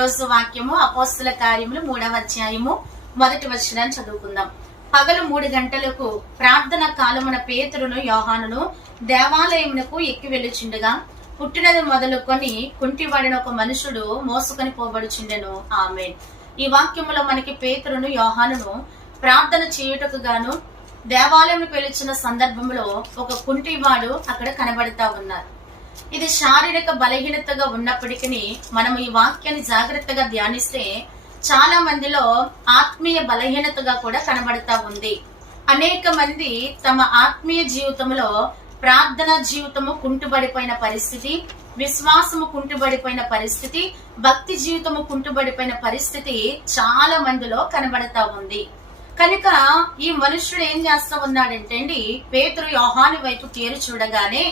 రోజు వాక్యము అపోస్తుల కార్యములు మూడవ అధ్యాయము మొదటి వచనాన్ని చదువుకుందాం. పగలు మూడు గంటలకు ప్రార్థన కాలమున పేతురును యోహానును దేవాలయమునకు ఎక్కి వెళ్ళుచుండగా పుట్టినది మొదలుకొని కుంటివాడిన ఒక మనుషుడు మోసుకొని పోబడుచుండెను. ఆమె ఈ వాక్యములో మనకి పేతురును యోహానును ప్రార్థన చేయుటకు గాను దేవాలయం పిలిచిన సందర్భంలో ఒక కుంటివాడు అక్కడ కనబడతా ఉన్నారు. ఇది శారీరక బలహీనతగా ఉన్నప్పటికీ మనం ఈ వాక్యాన్ని జాగ్రత్తగా ధ్యానిస్తే చాలా మందిలో ఆత్మీయ బలహీనతగా కూడా కనబడతా ఉంది. అనేక మంది తమ ఆత్మీయ జీవితంలో ప్రార్థన జీవితము కుంటుబడిపోయిన పరిస్థితి విశ్వాసము కుంటుబడిపోయిన పరిస్థితి భక్తి జీవితము కుంటుబడిపోయిన పరిస్థితి చాలా మందిలో కనబడతా ఉంది. కనుక ఈ మనుష్యుడు ఏం చేస్తా ఉన్నాడంటే అండి పేతురు యోహాని వైపు తేరు చూడగానే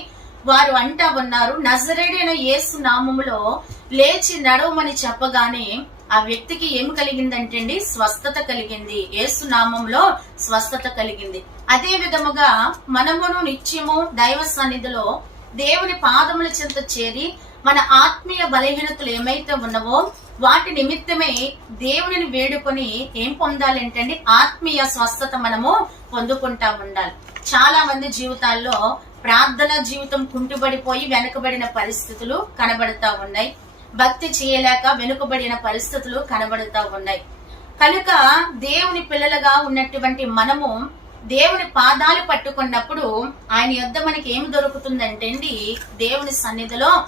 వారు అంటా ఉన్నారు నజరేడైన యేసు నామములో లేచి నడవమని చెప్పగానే ఆ వ్యక్తికి ఏం కలిగిందంటే అండి స్వస్థత కలిగింది. యేసు నామంలో స్వస్థత కలిగింది. అదే విధముగా మనమును నిత్యము దైవ సన్నిధిలో దేవుని పాదముల చెంత చేరి మన ఆత్మీయ బలహీనతలు ఏమైతే ఉన్నవో వాటి నిమిత్తమే దేవుని వేడుకొని ఏం పొందాలంటే అండి ఆత్మీయ స్వస్థత మనము పొందుకుంటా ఉండాలి. చాలా మంది జీవితాల్లో ప్రార్థన జీవితం కుంటుబడిపోయి వెనుకబడిన పరిస్థితులు కనబడతా ఉన్నాయి. భక్తి చేయలేక వెనుకబడిన పరిస్థితులు కనబడతా ఉన్నాయి. కనుక దేవుని పిల్లలుగా ఉన్నటువంటి మనము దేవుని పాదాలు పట్టుకున్నప్పుడు ఆయన యొద్ద మనకి ఏమి దొరుకుతుందంటే అండి దేవుని సన్నిధిలో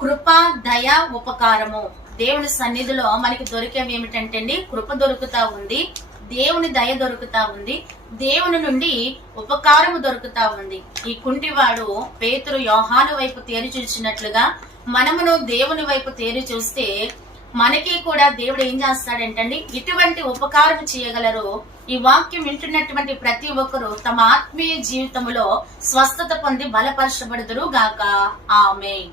కృప దయ ఉపకారము. దేవుని సన్నిధిలో మనకి దొరికేవి ఏమిటంటే అండి కృప దొరుకుతా ఉంది. దేవుని దయ దొరుకుతా ఉంది. దేవుని నుండి ఉపకారము దొరుకుతా ఉంది. ఈ కుంటివాడు పేతురు యోహాను వైపు తేరి చూసినట్లుగా మనమును దేవుని వైపు తేరి చూస్తే మనకి కూడా దేవుడు ఏం చేస్తాడంటండి? ఇటువంటి ఉపకారం చేయగలరు. ఈ వాక్యం వింటున్నటువంటి ప్రతి ఒక్కరూ తమ ఆత్మీయ జీవితంలో స్వస్థత పొంది బలపరచబడుదురు గాక. ఆమె